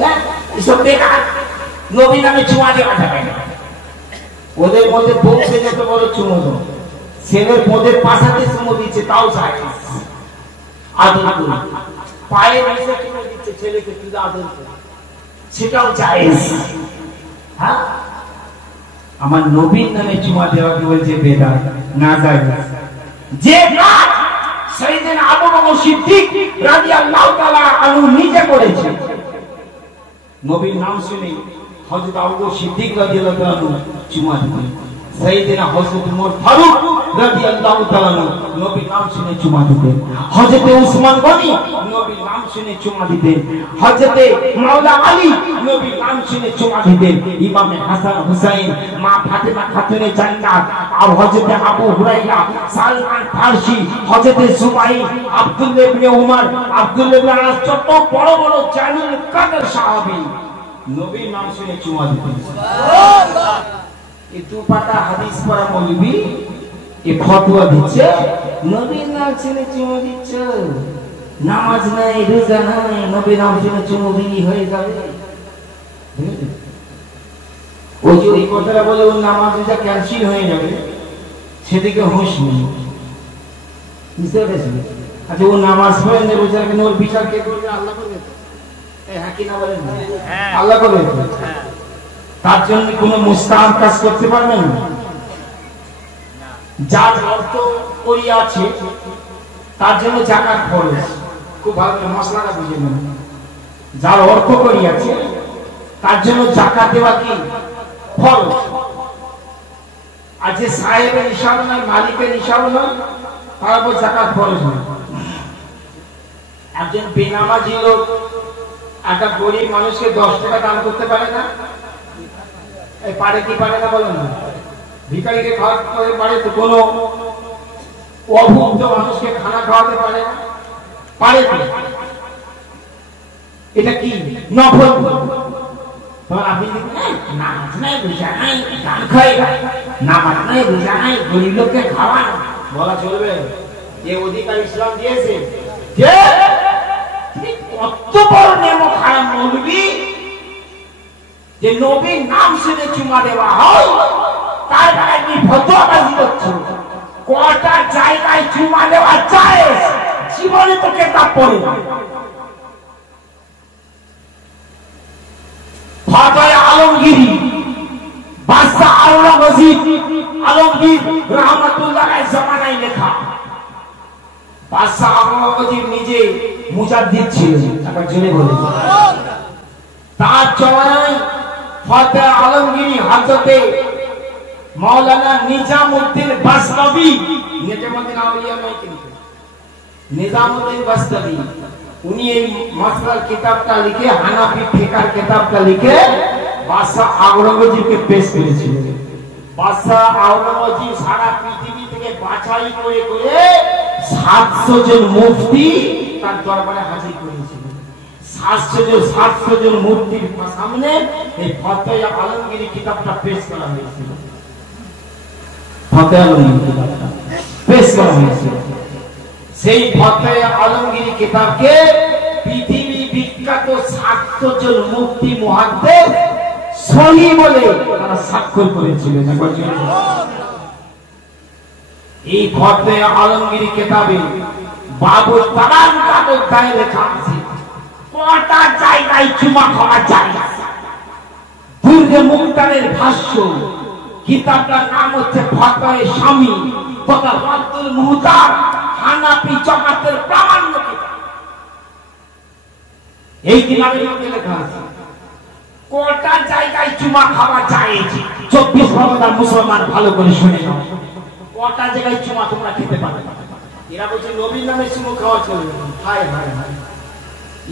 না এসব বেকার, নবী নামে চুমা দেওয়া যাবে না। ওদের মধ্যে বউকে যত বড় চুমো দাও, ছেলের পদের পাশাতে চুমো দিচ্ছে তাও জায়েজ, আদর করে। পায়ের নিচে চুমো দিচ্ছে ছেলেকে, তুই আদর করে, সেটাও জায়েজ। হ্যাঁ, আমার নবীর নামে চুমা দেওয়াকে বলছে বেদাত, না জায়েজ। যে কাজ সাইয়েদনা আবু বকর সিদ্দিক রাদিয়াল্লাহু তাআলা আনহু নিজে করেছে, নবীর নাম শুনে হযরত আবু বকর সিদ্দিক রাদিয়াল্লাহু তাআলা আনহু চুমা দিতেন। সাইয়েদনা হযরত ওমর ফারুক রাদিয়াল্লাহু তাআলা আনহু নবীর নাম শুনে চুমা দিতেন। হযরত উসমান গনি নবীর নাম শুনে চুমা দিতেন। হযরত মাওলা আলী নবীর নাম শুনে চুমা দিতেন। ইমাম হাসান হুসাইন, মা ফাতেমা খাতুনে জান্নাত, আর হযরত আবু হুরায়রা, সালমান ফারসি, হযরত সুবাই, আব্দুল্লাহ ইবনে উমর, আব্দুল্লাহ ইবনে আনাস, যত বড় বড় জালিল কাদের সাহাবী নবীর নাম শুনে চুমা দিতেন। সুবহানাল্লাহ। এই দুপাটা হাদিস পড়া মৌলবি এই ফতোয়া দিচ্ছে, নবীর নাম শুনে চুমা দিচ্ছে, নামাজ নাই রোজা নাই, নবীর নাম শুনে চুমা দিই হয়ে যাবে। ওই যে এই কথাটা বলে ওর নামাজ রোজা ক্যান্সেল হয়ে যাবে, সেদিকে হুঁশ নেই, বুঝতে পেরেছি? আচ্ছা, ও নামাজ পড়ে নেই, রোজা কেন, ওর বিচার কে করবে? আল্লাহ করবে। হ্যাঁ কি না বলেন? আল্লাহ করবে। তার জন্য কোন মুস্তাহাব কাজ করতে পারবেন না। যার অর্থ করিয়া আছে তার জন্য যাকাত ফরজ। খুব ভালো করে মশলাটা বুঝে নেন। যার অর্থ করিয়াছে তার জন্য যাকাত দেওয়া কি ফরজ। আর যে সাহেবের হিসাব নয়, মালিকের হিসাব নয়, তার উপর যাকাত ফরজ নয়। একজন বেনামাজি লোক একটা গরিব মানুষকে 10 টাকা দান করতে পারে না? পারে কি পারে না বলেন না? ভিখারিকে খাওয়াতে পারে তো? কোন অভুক্ত মানুষকে খানা খাওয়াতে পারে না? পারে কি? এটা কি নফল? আপনি নামাজ নাই রোজা নাই গান খাই, নামাজ নাই রোজা নাই, গরিব লোককে খাওয়ান বলা চলবে? যে অধিকার ইসলাম দিয়েছে, যে কত বড় নিয়ম খারাপ মৌলবি, যে নবীর নাম শুনে চুমা দেওয়া হয়, তার বেলায় কি ফতোয়াবাজি করছো? কটা জায়গায় চুমা দেওয়া যায় জীবনে তো কেতাব পড়ে না। ফাতোয়া আলমগীরি, বাদশা আওরঙ্গজেব আলমগীর রাহমাতুল্লাহ আলাইহির জামানায় লেখা। বাদশা আওরঙ্গজেব নিজে মুজাদ্দিদ ছিলেন, একবার জেনে বলে। তার জমানায় ফাতোয়া আলমগীরি হযরতে মাওলানা নিজামউদ্দিন বাসতাবি, নিজামউদ্দিন আউলিয়া নয় কিন্তু, নিজামউদ্দিন বাসতাবি, উনি এই মাসলার কিতাবটা লিখে, হানাফি ফিকহের কিতাবটা লিখে বাদশা আওরঙ্গজেবকে পেশ করেছিলেন। বাদশা আওরঙ্গজেব সারা পৃথিবী থেকে বাছাই করে করে 700 জন মুফতি তার দরবারে হাজির করেছিলেন। 700 জন মুফতির সামনে এই ফাতোয়া আলমগীরি কিতাবটা পেশ করা হয়েছিল। ফাতোয়া আলমগীরি কিতাবটা পেশ করা হয়েছিল। সেই ফাতোয়া আলমগীরি কিতাবকে পৃথিবী বিখ্যাত 700 জন মুফতি মুহাদ্দিস সহিহ বলে তারা স্বাক্ষর করেছিলেন। এই ফাতোয়া আলমগীরি কিতাবে বাবুল তারান কাগজ দায়ে লেখা আছে কটা জায়গায় চুমা খাওয়া যায়। দুর্গে মুক্তারের ভাষ্য, কিতাবটার নাম হচ্ছে ফাতোয়া শামী তথা রাদ্দুল মুহতার, হানাফি জামাতের প্রামাণ্য কিতাব। এই কিতাবের মধ্যে লেখা আছে কটা জায়গায় চুমা খাওয়া যায়। 24 পরগনার মুসলমান ভালো করে শুনে নাও, কটা জায়গায় চুমা তোমরা খেতে পারবে। এরা বলছে নবীর নামে চুমা খাওয়া চলবে। হায় হায় হায়,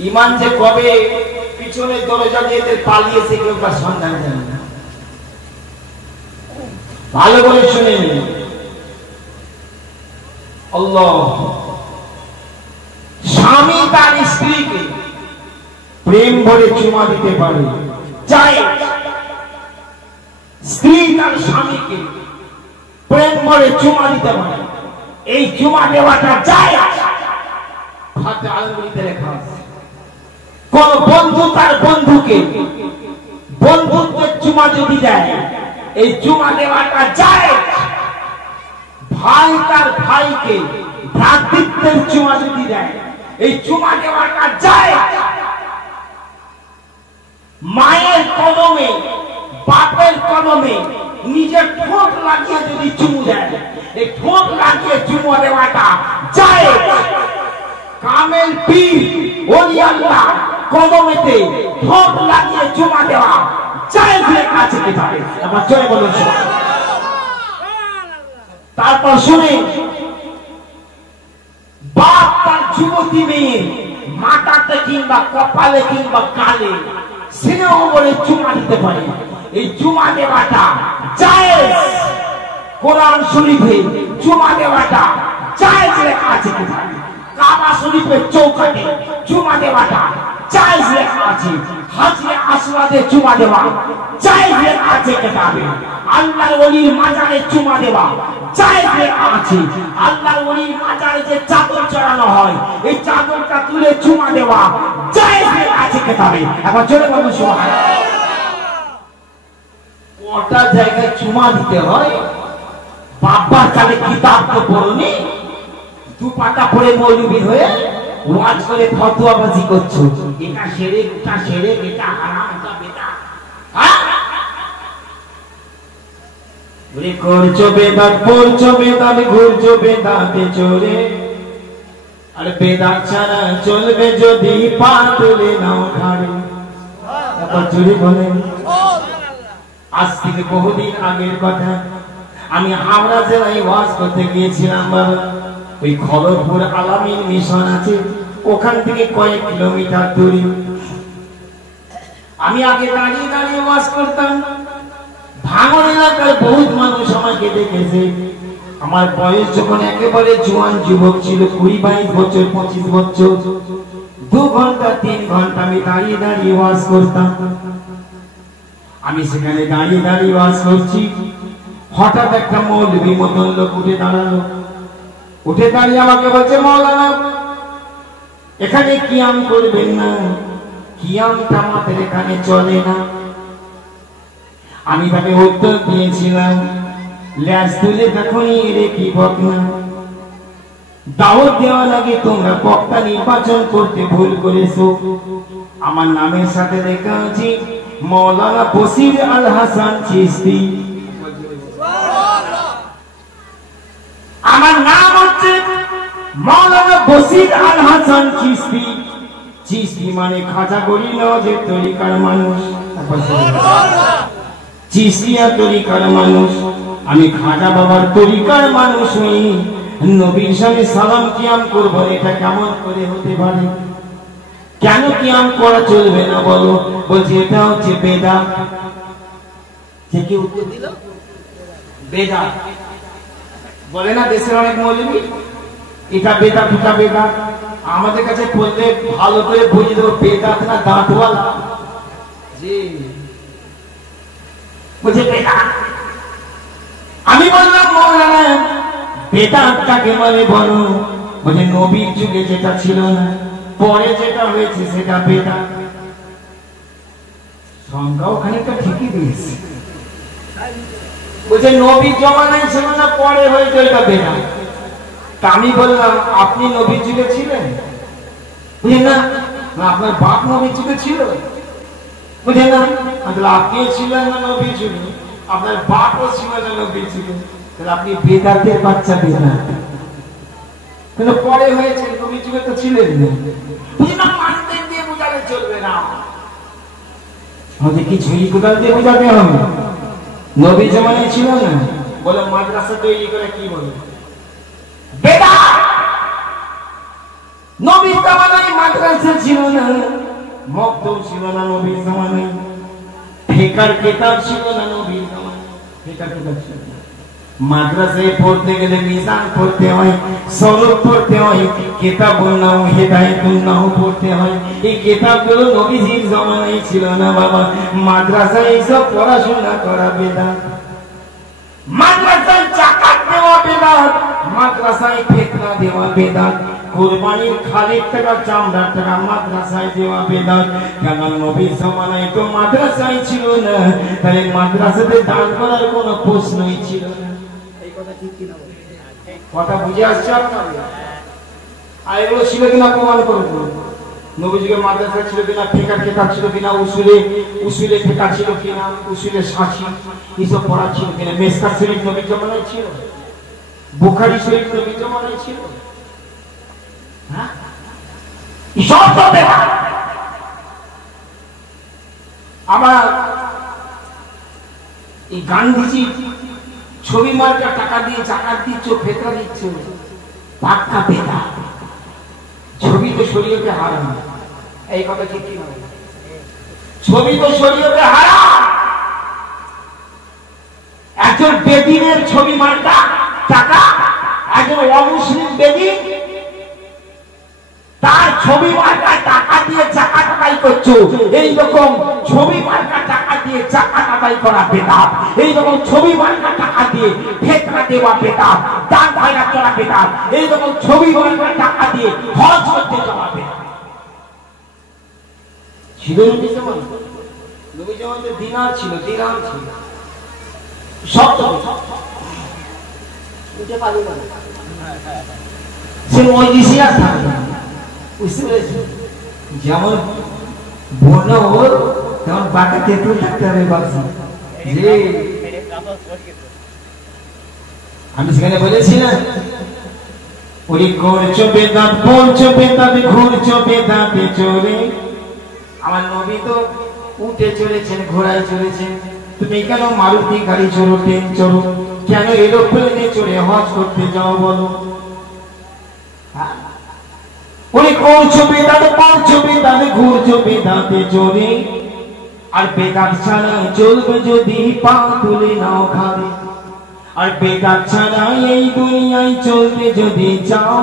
ইমান যে কবে পিছনে দরজা দিয়ে পালিয়েছে কেউ তার সন্ধান জানে না। ভালো করে শুনে নিন। আল্লাহ, স্বামী তার স্ত্রীকে প্রেম ভরে চুমা দিতে পারে, চাই স্ত্রী তার স্বামীকে প্রেম ভরে চুমা দিতে পারে। এই চুমা দেওয়াটা যায় ফাতোয়া আলমগীরিতে লেখা আছে। কোন বন্ধু তার বন্ধু বন্ধুকে বন্ধুত্বের চুমা যদি দেয়, এই চুমা দেওয়াটা যায়। ভাই তার ভাইকে ভ্রাতৃত্বের চুমা যদি দেয়, এই চুমা দেওয়াটা যায়। মায়ের কদমে বাপের কদমে নিজের ঠোঁট লাগিয়ে যদি চুমু দেয়, এই ঠোঁট লাগিয়ে চুমু দেওয়াটা যায়। কামেল পীর ওলি আল্লাহ কদমেতে ঠোঁট লাগিয়ে চুমা দেওয়া জায়েজ লেখা আছে কিতাবে। আবার জয় বলুন। তারপর শুনে বাপ তার যুবতী মেয়ে মাথাতে কিংবা কপালে কিংবা গালে স্নেহ বলে চুমা দিতে পারে, এই চুমা দেওয়াটা জায়েজ। কোরআন শরীফে চুমা দেওয়াটা জায়েজ লেখা আছে কিতাবে। কাবা শরীফের চৌকাঠে চুমা দেওয়াটা জায়েজ লেখা আছে। হাজরে আসওয়াদে চুমা দেওয়া জায়েজ লেখা আছে কিতাবে। আল্লাহর ওলির মাজারে চুমা দেওয়া জায়েজ লেখা আছে। আল্লাহর ওলির মাজারে যে চাদর চড়ানো হয়, এই চাদরটা তুলে চুমা দেওয়া জায়েজ লেখা আছে কিতাবে। এখন জোরে বলুন সুবহানাল্লাহ। কটা জায়গায় চুমা দিতে হয়? বাবার কালে কিতাব তো পড়নি, দু পাতা পড়ে মৌলবি হয়ে ওয়াজ করে ফতোয়াবাজি করছো, এটা শিরক, এটা শিরক, এটা হারাম, এটা বিদআত। বলে করছো বেদাত, পড়ছো বেদাত, ঘুরছো বেদাতে চড়ে। আর বেদাত ছাড়া চলবে যদি পা তুলে নাও ঘাড়ে। তারপর চুরি বলেন। আজ থেকে বহুদিন আগের কথা, আমি হাওড়া জেলায় ওয়াজ করতে গিয়েছিলাম বাবা। ওই খড়গপুর আলামিন মিশন আছে, ওখান থেকে কয়েক কিলোমিটার দূরে। আমি আগে দাঁড়িয়ে দাঁড়িয়ে ওয়াজ করতাম। ভাঙন এলাকার বহুত মানুষ আমাকে দেখেছে। আমার বয়স যখন একেবারে জোয়ান যুবক ছিল, 20-22 বছর, 25 বছর, 2 ঘন্টা 3 ঘন্টা আমি দাঁড়িয়ে দাঁড়িয়ে ওয়াজ করতাম। আমি সেখানে দাঁড়িয়ে দাঁড়িয়ে ওয়াজ করছি, হঠাৎ একটা মৌলবি মতন লোক উঠে দাঁড়ালো। উঠে দাঁড়িয়ে আমাকে বলছে, মাওলানা এখানে কিয়াম করবেন না, কিয়ামটা আমাদের এখানে চলে না। আমি তাকে উত্তর দিয়েছিলাম, ল্যাজ তুলে দেখনি রে কি বকনা। দাওয়াত দেওয়ার আগে তোমরা বক্তা নির্বাচন করতে ভুল করেছো। আমার নামের সাথে লেখা আছে মাওলানা বশির আল হাসান চিশতি। আমার নাম হচ্ছে মাওলানা বশির আল হাসান চিশতি। চিশতি মানে খাজা গরি নওয়াজের তরিকার মানুষ, চিশতিয়া তরিকার মানুষ। আমি খাজা বাবার তরিকার মানুষ হই, নবীর সামনে সালাম কিয়াম করবো, এটা কেমন করে হতে পারে? কেন কিয়াম করা চলবে না বলো? বলছে এটা হচ্ছে বেদাত। যে কি উত্তর দিল? বেদাত বলে না দেশের অনেক মৌলবি, এটা বেদাত, এটা বেদাত। আমাদের কাছে বললে ভালো করে বুঝিয়ে দেবো, বেদাত না দাঁতওয়ালা। জি বলছে বেদাত। আমি বললাম মৌলানা বেদাতটাকে মানে বলো। বলছে নবীর যুগে যেটা ছিল না, পরে যেটা হয়েছে সেটা বেদাত। সংজ্ঞাও খানিকটা ঠিকই দিয়েছে। বলছে নবীর জমানায় ছিল না, পরে হয়েছে এটা বেদাত। তা আমি বললাম আপনি নবীর যুগে ছিলেন? বুঝলেন না, আপনার বাপ নবীর যুগে ছিল? বুঝলেন না, আপনিও ছিলেন না নবীর যুগে, আপনার বাপও ছিল না নবীর যুগে, তাহলে আপনি বেদাতের বাচ্চা। বেদাত কিন্তু পরে হয়েছে, নবীর যুগে তো ছিলেন না। বুঝলাম মানতে দিয়ে বোঝালে চলবে না, আমাদের কি ঝুড়ি কোদাল দিয়ে বোঝাতে হবে? নবী জামানায় ছিল না, বলে মাদ্রাসা তৈরি করে কি বলে বেদাত। নবীর জামানায় মাদ্রাসা ছিল না, মক্তব ছিল না নবীর জামানায়, ফিকার কিতাব ছিল না নবীর জামানায়, ফিকার কিতাব ছিল না। মাদ্রাসায় পড়তে গেলে মিজান পড়তে হয়, সরফ পড়তে হয়, কিতাবুন নাও হিদায়াতুন নাও পড়তে হয়। এই কিতাবগুলো নবীজির জামানায় ছিল না বাবা। মাদ্রাসায় এইসব পড়াশোনা করা বেদাত। মাদ্রাসায় জাকাত দেওয়া বেদাত, মাদ্রাসায় ফিতনা দেওয়া বেদাত। কুরবানির খালিদ টাকা চামড়ার টাকা মাদ্রাসায় দেওয়া বেদাত। কেন নবীর জমানায় তো মাদ্রাসায় ছিল না, তাহলে মাদ্রাসাতে দান করার কোনো প্রশ্নই ছিল না। এই কথা ঠিক কিনা? কথা বুঝে আসছে আপনাদের? আর এগুলো ছিল কিনা প্রমাণ করবো। নবীজিকে মাদ্রাসা ছিল কিনা, ফেকার কেতাব ছিল কিনা, উসুলে ফেকার ছিল কিনা, উসুলে সাঁচি এসব পড়া ছিল কিনা, মেসকাত শরীফ নবীর জমানায় ছিল, বুখারী শরীফ নবীর জমানায় ছিল। হ্যাঁ, সব তো বেকার। আবার এই গান্ধীজি ছবি মার্কা টাকা দিয়ে জাকাত দিচ্ছ, ফেতরা দিচ্ছ, পাক্কা বেকার। ছবি তো শরীয়তে হারাম। এই কথা ঠিক কি নয়? ছবি তো শরীয়তে হারাম। একজন বেদিনের ছবি মার্কা টাকা, একজন অমুসলিম বেদিন তার ছবি মার্কা টাকা দিয়ে জাকাত আদায় করছো। এইরকম ছবি মার্কা টাকা দিয়ে জাকাত আদায় করা বেদাত, এইরকম ছবি মার্কা টাকা দিয়ে ফেতরা দেওয়া বেদাত, দান খয়রাত করা বেদাত, এইরকম ছবি মার্কা টাকা দিয়ে হজ করতে যাওয়া বেদাত। ছিল নবী জামান, নবী জামানে দিনার ছিল, দিরহাম ছিল, সব তো বুঝতে পারি না। সে মজলিসে আসে, বুঝতে পেরেছি? যেমন বন্য ওর তেমন বাঁকা তেঁতুল থাকতে হবে। বাবু যে আমি সেখানে বলেছি না, ওই করছো বেদাত, বলছো বেদাত, ঘুরছো বেদাতে চলে। আমার নবী তো উঠে চলেছেন, ঘোড়ায় চলেছেন, তুমি কেন মারুতি গাড়ি চড়ো, ট্রেন চড়ো, কেন এরোপ্লেনে চড়ে হজ করতে যাও বলো? ওই করছো বেদাত, পড়ছো বেদাত, ঘুরছো বেদাতে চড়ে। আর বেদাত ছাড়া চলবে যদি পা তুলে নাও খাবে। আর বেদাত ছাড়া এই দুনিয়ায় চলতে যদি চাও,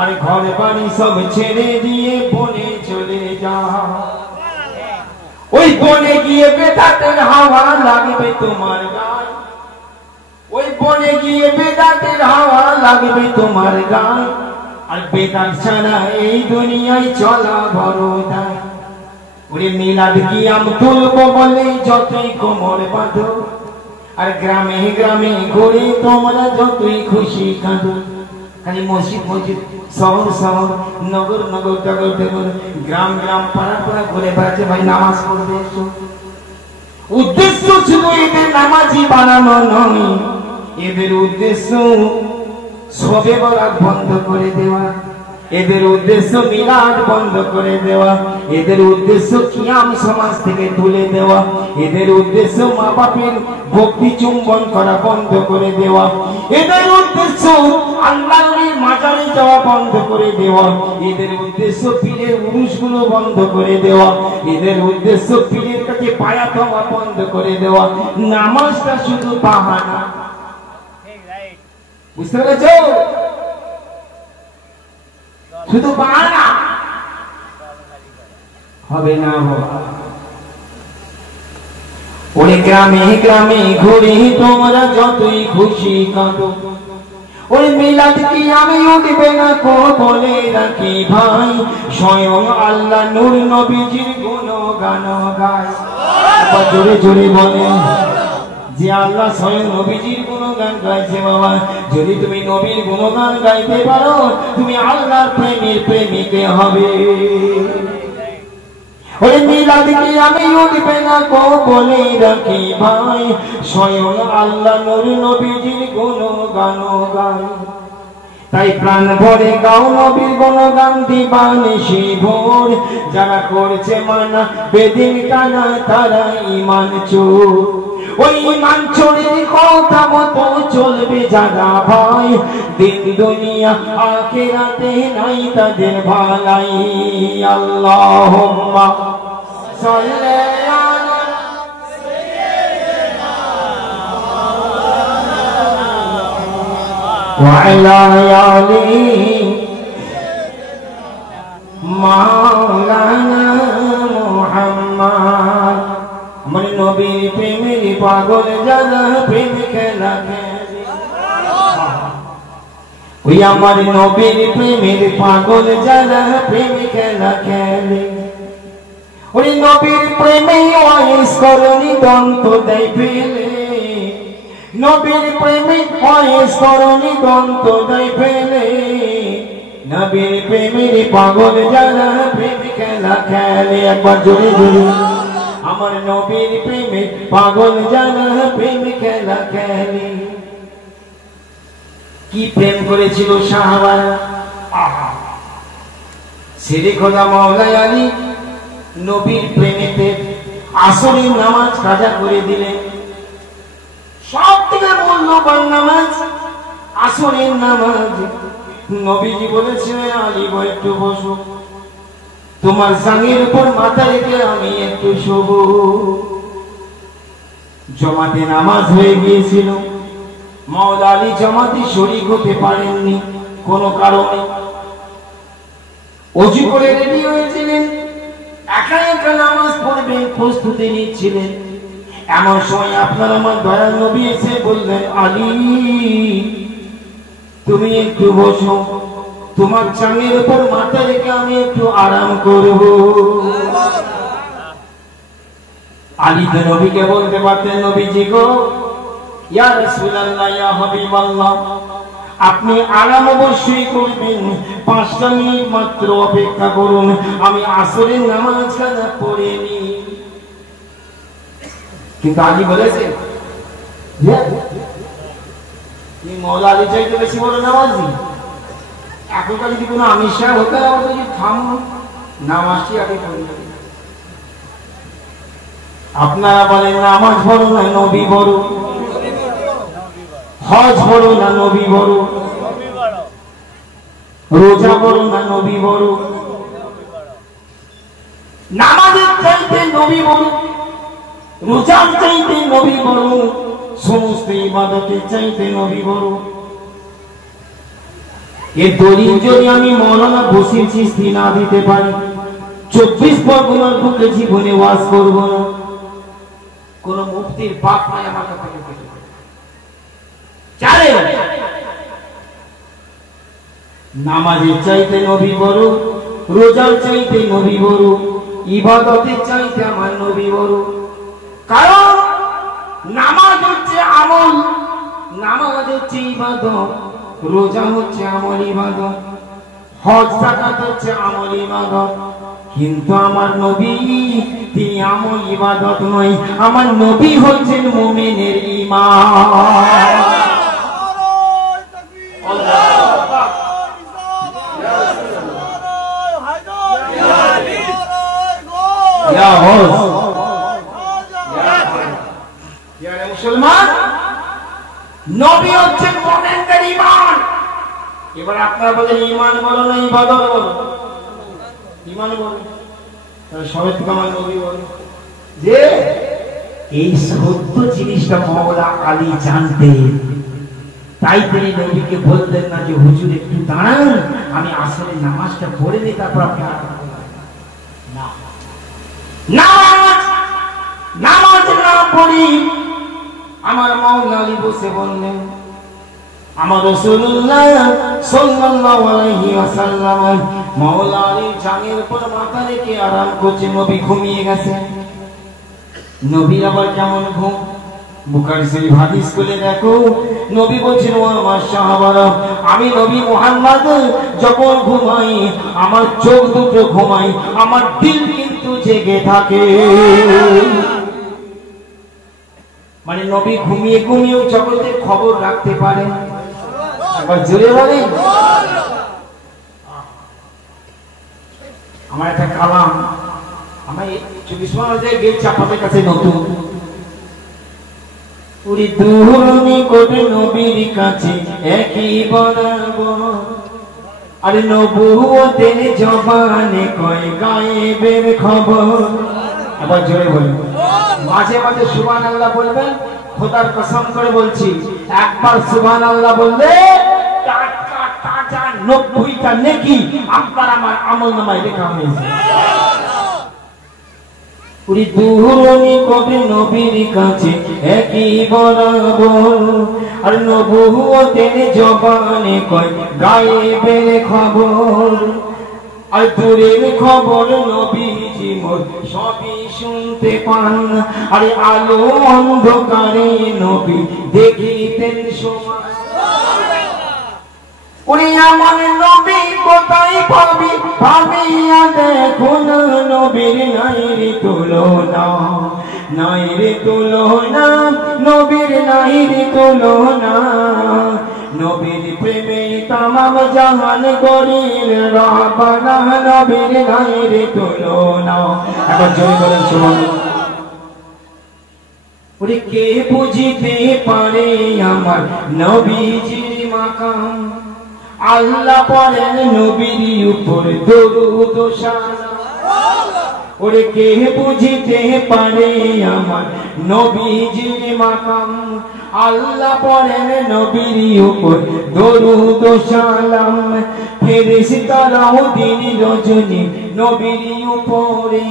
আর ঘর বাড়ি সব ছেড়ে দিয়ে বনে চলে যাও। ওই বনে গিয়ে বেদাতের হাওয়া লাগবে তোমার গায়ে, ওই বনে গিয়ে বেদাতের হাওয়া লাগবে তোমার গায়ে। আর বেদাত ছাড়া এই দুনিয়ায় চলা বড় দায়। ওরে মিলাদ কিয়াম তুলবো বলে যতই কোমর বাঁধো, আর গ্রামে গ্রামে ঘুরে তোমরা যতই খুশি কাঁদো। খালি মসজিদ মসজিদ, শহর শহর, নগর নগর, টগর টগর, গ্রাম গ্রাম, পাড়া পাড়া ঘুরে বেড়াচ্ছে। ভাই নামাজ পড়বে এসো। উদ্দেশ্য শুধু এদের নামাজি বানানো নয়, এদের উদ্দেশ্য শবে বরাত বন্ধ করে দেওয়া, এদের উদ্দেশ্য মিলাদ বন্ধ করে দেওয়া, এদের উদ্দেশ্য কিয়াম সমাজ থেকে তুলে দেওয়া, এদের উদ্দেশ্য মা বাপের ভক্তি চুম্বন করা বন্ধ করে দেওয়া, এদের উদ্দেশ্য আল্লাহর মাজারে যাওয়া বন্ধ করে দেওয়া, এদের উদ্দেশ্য পীরের উরুসগুলো বন্ধ করে দেওয়া, এদের উদ্দেশ্য পীরের কাছে পায়া দেওয়া বন্ধ করে দেওয়া। নামাজটা শুধু বাহানা। বুঝতে পেরেছ? শুধু বাহানা হবে না বাবা। ওই গ্রামে গ্রামে ঘুরে তোমরা যতই খুশি কাঁদো, ওই মিলাদ কি আমি উঠবে না কো বলে রাখি ভাই। স্বয়ং আল্লাহ নূর নবীজির গুণগান গায়। জোরে জোরে বলে যে আল্লাহ স্বয়ং নবীজির গুণগান গাইছে। বাবা যদি তুমি নবীর গুণগান গাইতে পারো, তুমি আল্লাহর প্রেমের প্রেমিকে হবে। ওই মিলাদ কি আমি উঠবে না কো বলে রাখি ভাই। স্বয়ং আল্লাহ নূর নবীজির গুণগান গায়। তাই প্রাণ ভরে গাও নবীর গুণগান দিবানিশি ভোর। যারা করছে মানা বেদিন কানা তারা ঈমান চোর। ওই ঈমান চোরের কথা মতো চলবে যারা ভাই। দিন দুনিয়া আখিরাতে নাই তাদের ভালাই। আল্লাহুম্মা সাল্লি আলা ওয়া আলা আলি মাওলানা মুহাম্মদ। আমার নবীর প্রেমের পাগল যারা প্রেম খেলা খেলে। ওই আমার নবীর প্রেমের পাগল যারা প্রেম খেলা খেলে, ওই নবীর প্রেমে ওয়াইস করনি দন্ত দেয় ফেলে, নবীর প্রেমে ওয়াইস করনি দন্ত দেয় ফেলে, নবীর প্রেমের পাগল যারা প্রেম খেলা খেলে। একবার জোরে জোরে, আমার নবীর প্রেমের পাগল যারা প্রেম খেলা খেলে। কি প্রেম করেছিল সাহাবারা, আহা! শেরে খোদা মাওলা আলী নবীর প্রেমেতে আসরের নামাজ কাজা করে দিলেন। সব থেকে মূল্যবান নামাজ আসরের নামাজ। নবীজি বলেছিলেন, আলী গো একটু বসো, তোমার জাঙ্গের উপর মাথা রেখে আমি একটু শোব। জমাতে নামাজ হয়ে গিয়েছিল, মাওলা আলী জামাতে শরীক হতে পারেননি কোনো কারণে। ওযু করে রেডি হয়েছিলেন, একা একা নামাজ পড়বেন, প্রস্তুতি নিচ্ছিলেন। এমন সময় আপনার আমার দয়াল নবী এসে বললেন, আলী তুমি একটু বসো, তোমার চাঙের উপর মাথা রেখে আমি একটু আরাম করব। আলী তো নবীকে বলতে পারতেন, নবীজি গো, ইয়া রাসূলুল্লাহ, ইয়া হাবিবাল্লাহ, আপনি আরাম অবশ্যই করবেন, 5টা মিনিট মাত্র অপেক্ষা করুন, আমি আসরের নামাজ কাজা পড়ে নি। কিন্তু আলী বলেছেন, তুমি মওলা আলী চাইতে বেশি বড় নামাজি। এখনকার যদি কোনো আমিষা হতে হবে, থামো, নামাজটি আগে পড়ে। আপনারা বলেন নামাজ বড় না নবী বড়, হজ বড় না নবী বড়, রোজা বড় না নবী বড়? নামাজের চাইতে নবী বড়, রোজার চাইতে নবী বড়, সমস্ত ইবাদতের চাইতে নবী বড়। এর দলিল যদি আমি মৌলানা বসির চিশতি না দিতে পারি, 24 পরগনার বুকে জীবনে ওয়াজ করব না। কোন মুফতির বাপ নাই আমার কাছে চারে। নামাজের চাইতে নবী বড়, রোজার চাইতে নবী বড়, ইবাদতের চাইতে আমার নবী বড়। কারণ নামাজ হচ্ছে আমল, নামাজ হচ্ছে ইবাদত, রোজা হচ্ছে আমল ইবাদত, হজ যাকাত হচ্ছে আমল ইবাদত। কিন্তু আমার নবী তিনি আমল ইবাদত নয়, আমার নবী হচ্ছেন মুমিনের ঈমান। মুসলমান, নবী হচ্ছেন মুমিনদের ঈমান। এবার আপনারা বলেন ঈমান বলো না ইবাদত বলো? ঈমান বলো। তাহলে সবাই থেকে আমার নবী বলো যে এই সত্য জিনিসটা মাওলা আলী জানতেন, তাই তিনি নবীকে বললেন না যে হুজুর একটু দাঁড়ান, আমি আসলে নামাজটা পড়ে নিই, তারপর আপনি না নামাজ না পড়ি। আমার মাওলা আলী বসে বললেন, আমার রাসূলুল্লাহ সাল্লাল্লাহু আলাইহি ওয়াসাল্লাম মাওলা আলীর জানের উপর মাথা রেখে আরাম করছে, নবী ঘুমিয়ে গেছেন। নবী আবার কেমন ঘুম? বুখারী শরীফ হাদিস খুলে দেখো, নবী বলছেন, ও আমার সাহাবারা, আমি নবী মুহাম্মদ যখন ঘুমাই, আমার চোখ দুটো ঘুমাই, আমার দিল কিন্তু জেগে থাকে। মানে নবী ঘুমিয়ে ঘুমিয়েও জগতের খবর রাখতে পারেন। একবার জোরে বলেন। আমার একটা কালাম, আমার 24 মাসের গেট চাপাতের কাছে নতুন, পুরি দুরনি কোটে নবীর কাছে একই বরাবর, আরে নবুয়তের জবানে কয় গায়েবের খবর। আবার জোরে বলুন। মাঝে মাঝে সুবহানাল্লাহ বলবেন, খোদার কসম করে বলছি, একবার সুবহানাল্লাহ বললে টাটকা তাজা 90টা নেকি আপনার আমার আমলনামায় লেখা হয়েছে। ওরে দুরনি কবে নবীর কাছে একই বরাবর আর নবুয়তের জবানে কয় গায়েবের খবর আর দূরের খবর নবীজি মোর সবই শুনতে পান আর আলো অন্ধকারে নবী দেখিতেন সময় ওরে আমার নবী কোথায় পাবি ভাবিয়া দেখো না নবীর নাই রে তুলনা নাই রে তুলনা নবীর নাই রে তুলনা নবীর প্রেমে তামাম জাহান গরিল রাবানা নবীর নাই রে তুলনা একবার জয় বলেন সুবহানাল্লাহ ওরে কে বুঝিতে পারে আমার নবীজির মাকাম আল্লাহ পড়েন নবীর উপর দরুদ ও সালাম ওরে কে বুঝিতে পারে আমার নবীজির মাকাম আল্লাহ পড়েন নবীর উপর দরুদ ও সালাম ফেরেশতারাও দিন রজনী নবীর উপরে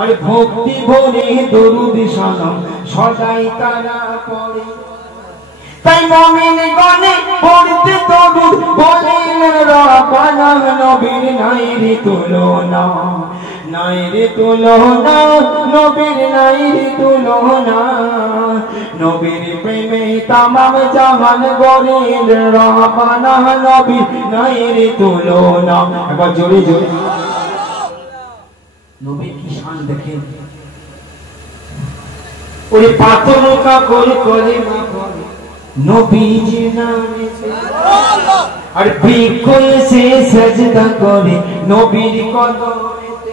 আর ভক্তি ভরে দরুদ সালাম সদাই তারা পড়ে তাই মুমিন গণে পড়তে দরুদ বলেন রাব্বানা নবীর নাই রে তুলনা নাই রে তুলনা নবীর নাই রে তুলনা নবীর প্রেমে তামাম জাহান গরিল রাব্বানা নবীর নাই রে তুলনা একবার জোরে জোরে নবীর কি শান দেখেন ওরে পাথর কাকর কলিমা পড়ে নবীজির নামে আর বৃক্ষ এসে সেজদা করে নবীর কদমেতে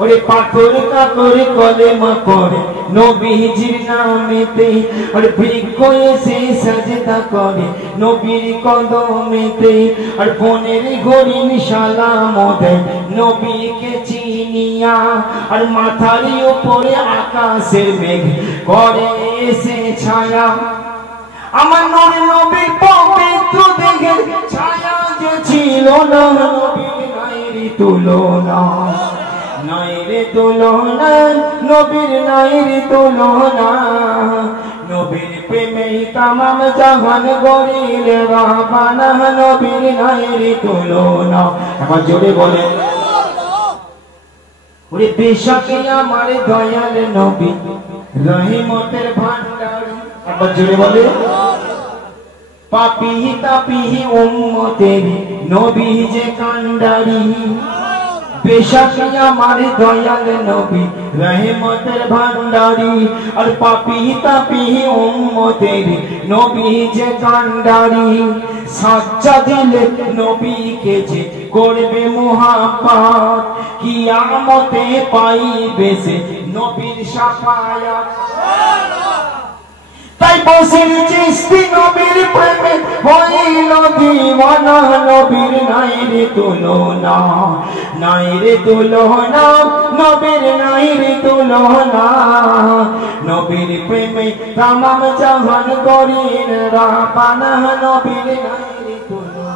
ওরে পাথর কাকর কলেমা পড়ে নবীজির নামেতে আর বৃক্ষ এসে সেজদা করে নবীর কদমেতে আর বনের হরিণ সালাম দেয় নবীকে চিনিয়া আর মাথার উপরে আকাশের মেঘ করে এসে ছায়া আমার নবীর পবিত্র দেহের ছায়া যে ছিল না নবীর নাই রে তুলনা নাই রে তুলনা নবীর নাই রে তুলনা নবীর প্রেমে তামাম জাহান গরিল রাব্বানা নবীর নাই রে তুলনা একবার জোরে বলে ওরে বেশকে আমার দয়াল নবী রহিমতের ভান্ডার একবার জোরে বলে পাপি তাপি উম্মতের নবী যে কান্ডারি বেশকে আমার দয়াল নবী রহমতের ভান্ডারি আর পাপি তাপি উম্মতের নবী যে কান্ডারি সাচ্চা দিলে নবীকে যে করবে মুহাব্বত কিয়ামতে পাইবে সে নবীর শাফায়াত তাই বসির চিশতি নবীর প্রেমে হইল দিওয়ানা নবীর নাই রে তুলনা নাই রে তুলনা নবীর নাই রে তুলনা নবীর প্রেমে তামাম জাহান গরিল রাব্বানা নবীর নাই রে তুলনা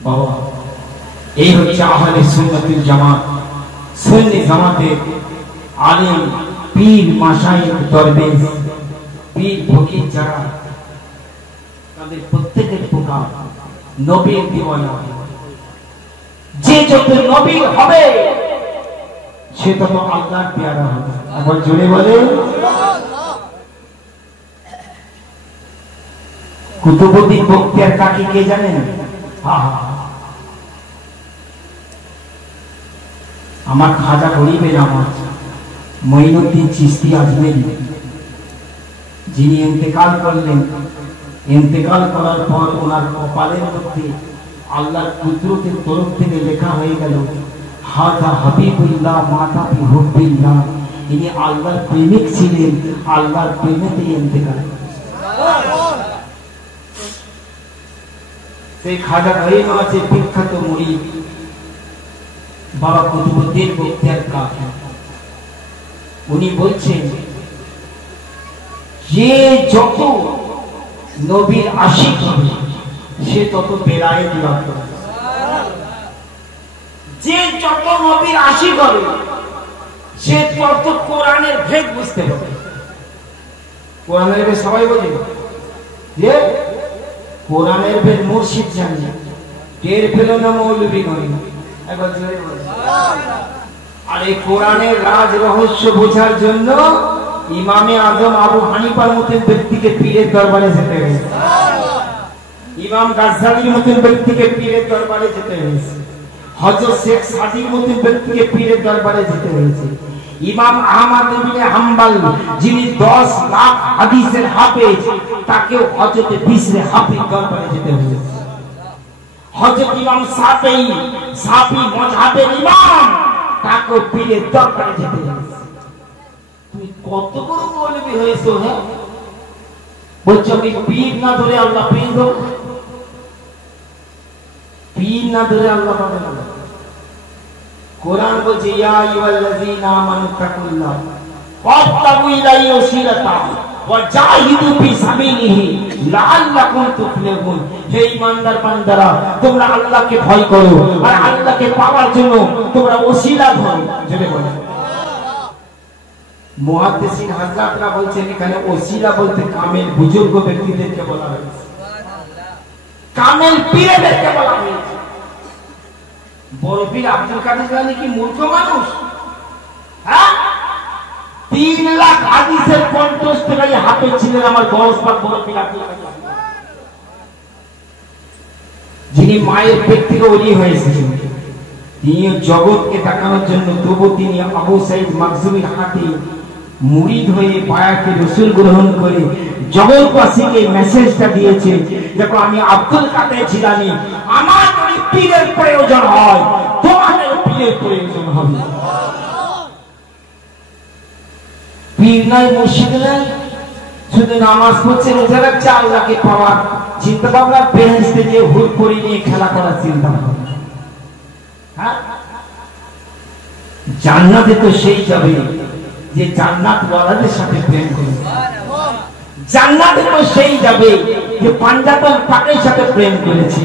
বাবা এই হচ্ছে আহলে সুন্নাতুল জামাত সুন্নি জামাতের আলেম পীর মাশায়েখ দরবেশ পীর ফকির যারা তাদের প্রত্যেকের প্রকার নবীর দিওয়ানা যে যত নবীর হবে সে তত আল্লাহর পেয়ারা হবে আবার জোরে বলে কুতুবুদ্দিন বখতিয়ার কাকি কে জানেন আমার খাজা গরিবের আমার মঈনুদ্দিন চিশতি আজমেরি যিনি ইন্তেকাল করলেন ইন্তেকাল করার পর ওনার কপালের মধ্যে আল্লাহর কুদরতের তরফ থেকে লেখা হয়ে গেল হাজা হাবিবুল্লাহ মাতা বি হুব্বিল্লাহ ইনি আল্লাহর প্রেমিক ছিলেন আল্লাহর প্রেমেতেই ইন্তেকাল সেই খাজা গরিব আছে বিখ্যাত মুরিদ বাবা কুতুবুদ্দিন বখতিয়ার কাকি উনি বলছেন যে যত নবীর আশিক হবে সে তত বেলায়েত লাভ করবে যে যত নবীর আশিক হবে তত কোরআনের ভেদ বুঝতে হবে। কোরআনের ভেদ সবাই বোঝে যে কোরআনের ভেদ মুর্শিদ জানে, টের পেল না মৌলবী নয়। একবার জোরে বলুন। আর এই কোরআনের রাজ রহস্য বোঝার জন্য ইমামে আজম আবু হানিফার মতের ব্যক্তিকে পীরের দরবারে যেতে হয়েছে, ইমাম গাজ্জালির মতের ব্যক্তিকে পীরের দরবারে যেতে হয়েছে, হযরত শেখ সাদির মতের ব্যক্তিকে পীরের দরবারে যেতে হয়েছে, ইমাম আহমদ ইবনে হাম্বল যিনি 10 লাখ হাদিসের হাফেজ তাকেও হযরত বিশরে হাফিজ দরবারে যেতে হয়েছে, হযরত ইমাম শাফি মাযহাবের ইমাম তাকেও পীরের দরবারে যেতে হয়েছে। তুমি কত বড় মৌলবী হয়েছো? হ্যাঁ বলছো আমি পীর না ধরে আল্লাহ পেয়ে যাবো, পীর না ধরে আল্লাহ পাবে না। কোরআন বলছে ইয়া আইয়ুহাল্লাযীনা আমানু তাকুল্লাহ ওয়াত্তাকু ইলাইহি ওয়াসিলাতা ওয়া জাহিদু ফি সাবিলিহি লাআল্লাকুম তুফলিহুন। হে ঈমানদার বান্দারা, তোমরা আল্লাহকে ভয় করো আর আল্লাহকে পাওয়ার জন্য তোমরা ওসিলা ধরো। জেনে বলো মুহাদ্দিসিন হযরতরা বলছেন এখানে ওসিলা বলতে কামেল বুজুর্গ ব্যক্তিদেরকে বলা হয়েছে, কামেল পীরদেরকে বলা হয়েছে। বড় পীর আব্দুল কাদের জিলানী কি মূর্খ মানুষ? হ্যাঁ 3 লাখ হাদিসের কণ্ঠস্থকারী হাফেজ ছিলেন আমার গৌসপাক বড় পীর আব্দুল কাদের, যিনি মায়ের পেট থেকে ওলি হয়েছিলেন। তিনি জগৎকে দেখানোর জন্য তবু তিনি আবু সাইদ মাকজুমির হাতে মুরিদ হয়ে বায়াতে রাসূল গ্রহণ করে জগৎবাসীকে মেসেজটা দিয়েছে, দেখো আমি আব্দুল কাদের জিলানী, আমার যদি পীরের প্রয়োজন হয় তোমাদের পীরের প্রয়োজন হবে। পীর নাই মুর্শিদ নাই, শুধু নামাজ পড়ছে রোজা রাখছে আল্লাহকে পাওয়ার চিন্তা ভাবনা, বেহেশতে যে হুর পরি নিয়ে খেলা করার চিন্তা ভাবনা। হ্যাঁ জান্নাতে তো সেই যাবে যে জান্নাত ওয়ালাদের সাথে প্রেম করবে, জান্নাতে তো সেই যাবে যে পাঞ্জাতন পাকের সাথে প্রেম করেছে,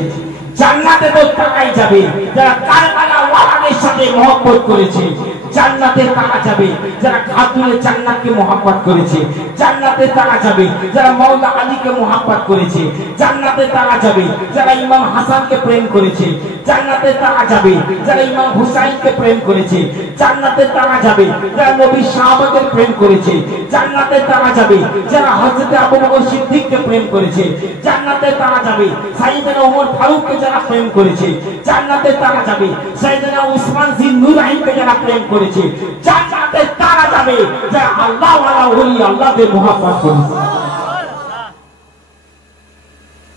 জান্নাতে তো তাকাই যাবে যারা কারবালা ওয়ালাদের সাথে মহব্বত করেছে, জান্নাতে তারা যাবে যারা খাতুনে জান্নাতকে মহব্বত করেছে, জান্নাতে তারা যাবে যারা মাওলা আলীকে মহব্বত করেছে, জান্নাতে তারা যাবে যারা ইমাম হাসানকে প্রেম করেছে, জান্নাতে তারা যাবে যারা ইমাম হুসাইনকে প্রেম করেছে, জান্নাতে তারা যাবে যারা নবী সাহাবাদের প্রেম করেছে, জান্নাতে তারা যাবে যারা হযরত আবু বকর সিদ্দিককে প্রেম করেছে, জান্নাতে তারা যাবে সাইয়েদনা ওমর ফারুককে যারা প্রেম করেছে, জান্নাতে তারা যাবে সাইয়েদনা উসমান জিন নুরাইনকে যারা প্রেম করেছে, জান্নাতে তারা যাবে যারা আল্লাহ ওয়ালা ওলি আল্লাহদের মহব্বত করেছে।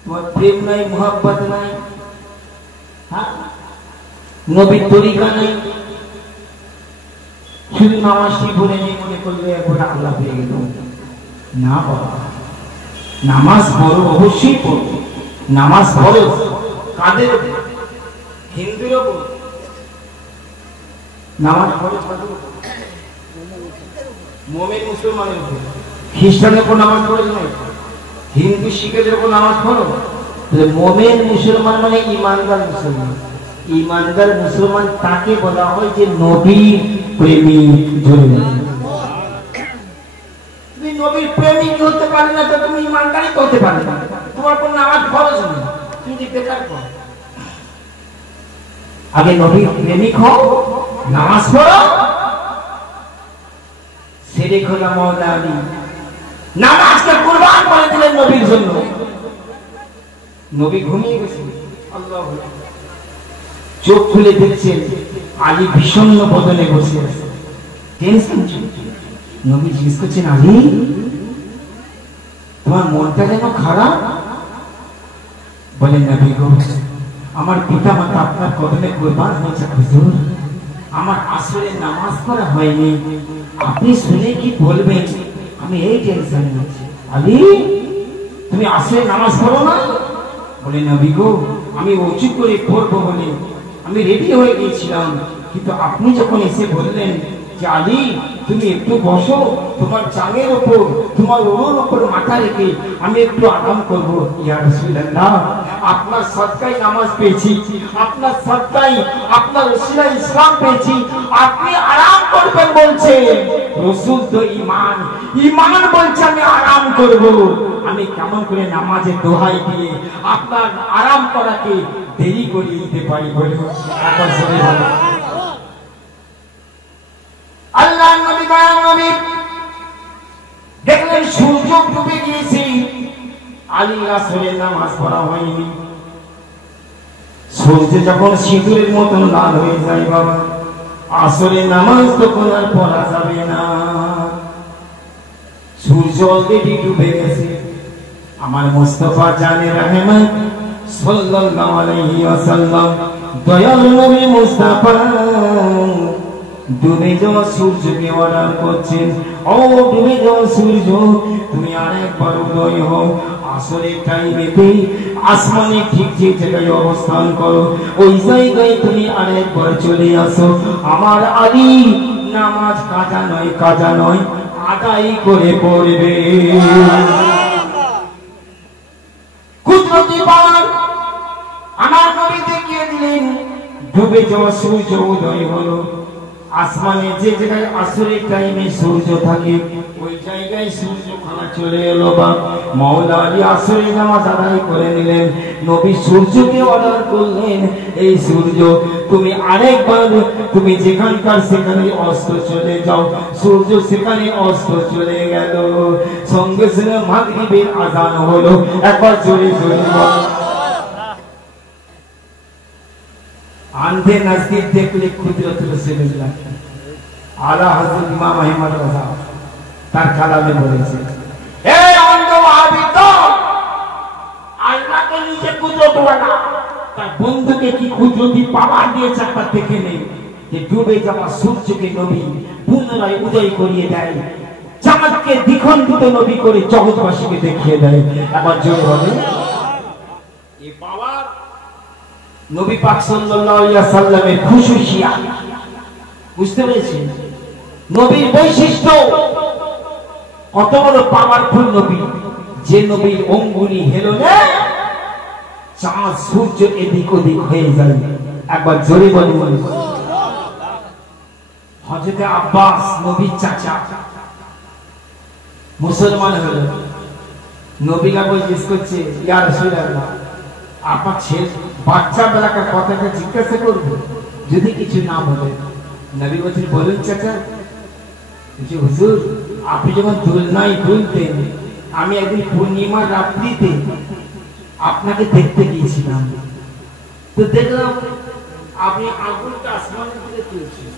তোমার প্রেম নাই, মহব্বত নাই, নবীর তরিকা নাই, শুধু নামাজটি ভুলে নিয়ে মনে করলে এখন আল্লাহ পেয়ে গেল না। বাবা নামাজ পড়ো, অবশ্যই পড়ো, নামাজ পড়ো কাদের? হিন্দুর ওপর নামাজ পড়ো, মুমিন মুসলমানের উপর। খ্রিস্টানের উপর নামাজ পড়ো না, হিন্দু শিখের উপর নামাজ পড়ো। মুমিন মুসলমান মানে ঈমানদার মুসলমান। ঈমানদার মুসলমান তাকে বলা হয় যে নবীর প্রেমিক। তুমি নবীর প্রেমিক হতে পারবে না তো তুমি ঈমানদারই হতে পারবে না। তোমার কোন নামাজ ফরজ নয়, তুমি বেকার করো। আগে নবীর প্রেমিক হও, নামাজ পড়ো। শিরক হলো মাওলা আলী, নামাজকে কুরবান করে দিলেন নবীর জন্য। নবী ঘুমিয়ে গেছেন, আল্লাহু আকবার, চোখ খুলে দেখছেন আলী বিষণ্ণ বদনে বসে আছে, টেনশন চলছে। নবী জিজ্ঞেস করছেন, আলী তোমার মনটা যেন খারাপ? বলেন, নবী গো আমার পিতা মাতা আপনার কদমে কুরবান হয়েছে হুজুর, আমার আসরে নামাজ পড়া হয়নি, আপনি শুনে কি বলবেন, আমি এই টেনশনে আছি। আলী তুমি আসরে নামাজ পড়ো না? বলে, নবী গো আমি ওযু করে পড়বো বলে আমি রেডি হয়ে গিয়েছিলাম, কিন্তু আপনি যখন এসে বললেন যে যে আলী তুমি একটু বসো, তোমার চাঙের উপর তোমার ওর উপর মাথা রেখে আমি একটু আরাম করবো। ইয়া রাসূলুল্লাহ, আপনার সদকায় নামাজ পেয়েছি, আপনার সদকায় আপনার ওসিলায় ইসলাম পেয়েছি, আপনি আরাম করবেন বলছে। রাসূল তো ঈমান বলছে আমি আরাম করব। আমি কেমন করে নামাজের দোহাই দিয়ে আপনার আরাম করাকে দেরি করিয়ে দিতে পারি বলে একবার শুনে বলো। আল্লাহ নবী নবী দেখলেন সূর্য ডুবে গিয়েছে, আলী আসরের নামাজ পড়া হয়নি। সূর্য যখন সিঁদুরের মতন লাল হয়ে যায় বাবা, আসরের নামাজ তখন আর পড়া যাবে না। সূর্য অলরেডি ডুবে গেছে। আমার মুস্তাফা জানে রহমত সাল্লাল্লাহু আলাইহি ওয়াসাল্লাম দয়াল নবী মুস্তাফা ডুবে যাওয়া সূর্যকে অর্ডার করছেন, ও ডুবে যাওয়া সূর্য তুমি আরেকবার উদয় হও। আসরের টাইমেতে আসমানে ঠিক যে জায়গায় অবস্থান করো, ওই জায়গায় তুমি আরেকবার চলে আসো। আমার আলী নামাজ কাজা নয় আদায় করে পড়বে। কুদরতি পাওয়ার আমার নবী দেখিয়ে দিলেন, ডুবে যাওয়া সূর্য উদয় হলো। আসমানে যে জায়গায় আসরের টাইমে সূর্য থাকে ওই জায়গায় সূর্য খানা চলে এলো। বা মাওলা আলী আসরের নামাজ আদায় করে নিলেন। নবী সূর্যকে অর্ডার করলেন, এই সূর্য তুমি আরেকবার তুমি যেখানকার সেখানে অস্ত চলে যাও। সূর্য সেখানে অস্ত চলে গেল। সঙ্গে সঙ্গে মাগরিবের আযান হলো। একবার জোরে জোরে আন্ধে নজদীক দেখলে কুদরত রাসূলুল্লাহ আলা হযরত ইমাম আহমদ রাজা তার কালামে বলেছে, এই অন্ধ ওয়াহাবিত আল্লাহকে নিজে কুদরত বানা, তার বন্ধুকে কি কুদরতি পাওয়ার দিয়েছে একবার দেখে নেই। যে ডুবে যাওয়া সূর্যকে নবী পুনরায় উদয় করিয়ে দেয়, চাঁদকে দ্বিখণ্ডিত নবী করে জগৎবাসীকে দেখিয়ে দেয়। একবার জোরে বলে এই পাওয়ার নবী পাক সাল্লাল্লাহু আলাইহি ওয়াসাল্লামের খুশুসিয়াত। বুঝতে পেরেছেন নবীর বৈশিষ্ট্য কত বড় পাওয়ারফুল নবী, যে নবীর অঙ্গুলি হেলনে চাঁদ সূর্য এদিক ওদিক হয়ে যায়। একবার জোরে বলে বলে হযরত আব্বাস নবীর চাচা মুসলমান হলো। নবী কাছে জিজ্ঞেস করছে, ইয়া রাসূলুল্লাহ আপনার ছেলে বাচ্চা বেলাকার কথাটা জিজ্ঞাসা করবো, যদি কিছু না বলে। নবী বলছেন বলুন চাচা। যে হুজুর আপনি যখন দোলনায় দুলতেন, আমি একদিন পূর্ণিমার রাত্রিতে আপনাকে দেখতে গিয়েছিলাম, তো দেখলাম আপনি আগুনটা আসমানের দিকে তুলছেন,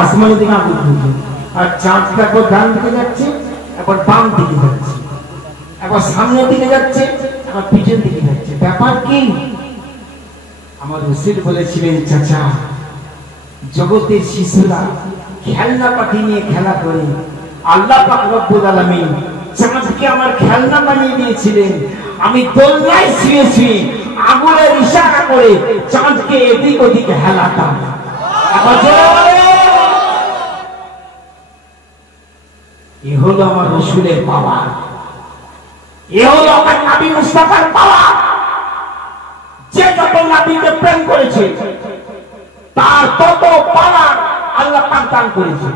আসমানের দিকে আগুন তুলছেন, আর চাঁদটা একবার ডান দিকে যাচ্ছে, একবার বাম দিকে যাচ্ছে, একবার সামনের দিকে যাচ্ছে, একবার পিছন দিকে যাচ্ছে। ব্যাপার কি? আমার রাসূল বলেছিলেন, চাচা জগতের শিশুরা খেলনা পাখি নিয়ে খেলা করে, আল্লাহ পাক রব্বুল আলামিন চাঁদকে আমার খেলনা বানিয়ে দিয়েছিলেন। আমি দোলনায় শুয়ে শুয়ে আগুনের ইশারা করে চাঁদকে এদিক ওদিক হেলাতাম। এ হলো আমার রাসূলের পাওয়ার, এ হলো আমার নবী মুস্তাফার পাওয়ার। যে যত নবীকে প্রেম করেছে তার তত পাওয়ার আল্লাহ পাক দান করেছে।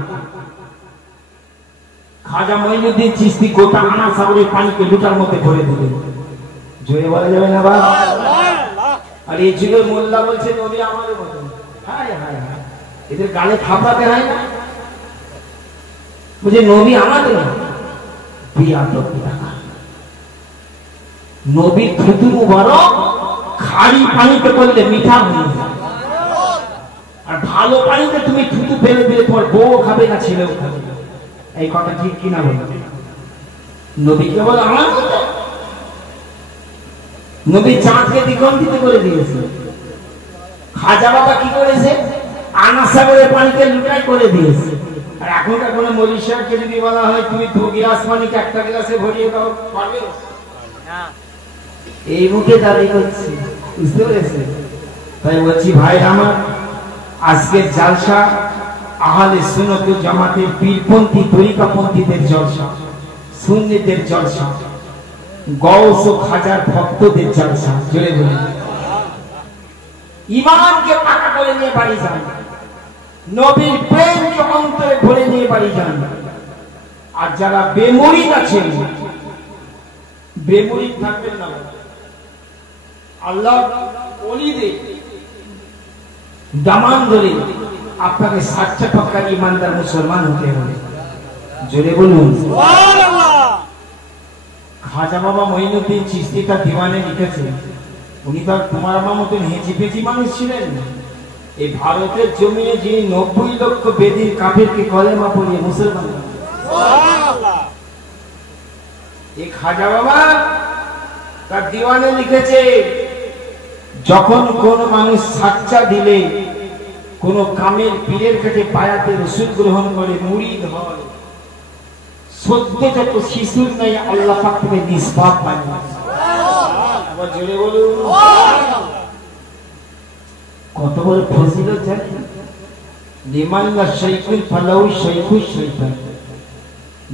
খাজা মঈনুদ্দিন চিশতি গোটা আনা সাগরের পানিকে লুটার মধ্যে ভরে দিলেন। জোরে বলা যাবে না বাবা? আর এই যুগের মোল্লা বলছে নবী আমাদের মতো। হায় হায় হায়, এদের গালে থাপড়াতে হয় না? বলছে নবী আমাদের নবীর থুতু মুবারক খালি পানিতে করলে মিঠা হয়ে যায়, আর ভালো পানিতে তুমি থুতু ফেলে দিলে তোমার বউ খাবে না, ছেলেও খাবে না। এই কথা ঠিক কিনা বল? নবীকে বলে আমার মতো। নবী চাঁদকে দ্বিখণ্ডিত করে দিয়েছে। খাজা বাবা কি করেছে? আনা সাগরের পানিতে লুটাই করে দিয়েছে। আর এখনকার কোন মৌলভী সাহেবকে যদি বলা হয় তুমি 2 গ্লাস পানিকে একটা গ্লাসে ভরিয়ে দাও, পারবে? এই মুখে দাবি করছি, বুঝতে পেরেছে? তাই বলছি ভাই আমার, আজকের জালসা আহলে সুন্নাত ওয়াল জামাতের পীরপন্থী তরিকাপন্থীদের জলসা, সুন্নিদের জলসা, গৌস ও খাজার ভক্তদের জলসা। জোরে বলুন। ঈমানকে পাকা করে নিয়ে বাড়ি যান, নবীর প্রেমকে অন্তরে ভরে নিয়ে বাড়ি যান। আর যারা বেমুরিদ আছেন, বেমুরিদ থাকবেন না। আল্লাহ ওলিদের দামান ধরে আপনাকে সাচ্চা পাক্কা ইমানদার মুসলমান হতে হবে। জোরে বলুন সুবহানাল্লাহ। খাজা বাবা মঈনুদ্দিন চিশতি তার দিওয়ানে লিখেছেন, উনি তো তোমার আমার মতন হেঁচি পেঁচি মানুষ ছিলেন। এই ভারতের জমিনে যিনি 90 লক্ষ বেদির কাফেরকে কলেমা পড়িয়ে মুসলমান, এই খাজা বাবা তার দিওয়ানে লিখেছে, যখন কোন মানুষ সাচ্চা দিলে, কোন কামের পীরের কাছে বায়াতে রসুল গ্রহণ করে মুরিদ হয়, সদ্য যত শিশুর নাই আল্লাহ পাক থেকে নিষ্পাপ বানিয়ে। আবার জোরে বলুন। কত বড় ফজিলত জানেন? লিমান লা শাইখুল ফালাউ শাইখুশ শয়তান।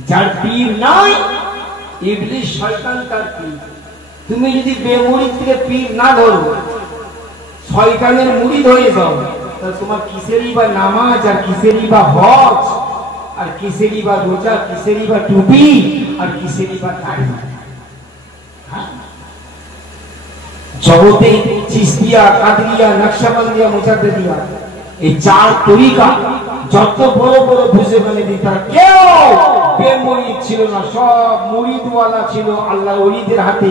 যার পীর নাই, ইবলিস শয়তান তার পীর। তুমি যদি বেমুরিদ থেকে পীর না ধরো, শয়তানের মুরিদ হয়ে যাও, তাহলে তোমার কিসেরই বা নামাজ, আর কিসেরই বা হজ, আর কিসেরই বা রোজা, কিসেরই বা টুপি, আর কিসেরই বা দাড়ি। জগতে চিশতিয়া, কাদরিয়া, নকশবন্দিয়া, মুজাদ্দিদিয়া, এই চার তরিকা যত বড় বড় বুজুর্গানে তারা কেউ বেমুরিদ ছিল না, সব মুরিদওয়ালা ছিল। আল্লাহ ওলিদের হাতে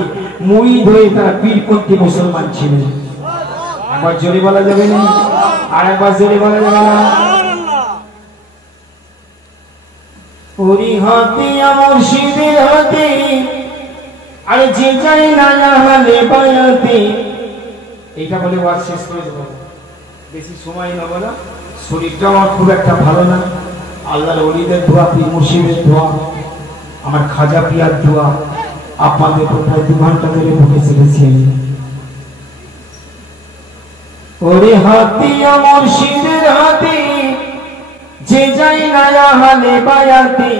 মুরিদ হয়ে তারা পীরপন্থী মুসলমান ছিল। একবার জোরে বলা যাবে না? আর একবার জোরে বলা যাবে না? ওরি হাতে আমার মুর্শিদের হাতে, আরে যে যাই না হলে বায়াতে। এটা বলে ওয়াজ শেষ করে দেবো, বেশি সময় নেব না। শরীরটা আমার খুব একটা ভালো না। আল্লাহর ওলিদের দোয়া, পীর মুর্শিদের দোয়া, আমার খাজা পিয়ার দোয়া আপনাদের প্রায় 2 ঘন্টা ধরে বলে চলেছি আমি। ওরে হাতি আমার মুর্শিদের হাতে, যে যাই না হলে বায়াতে।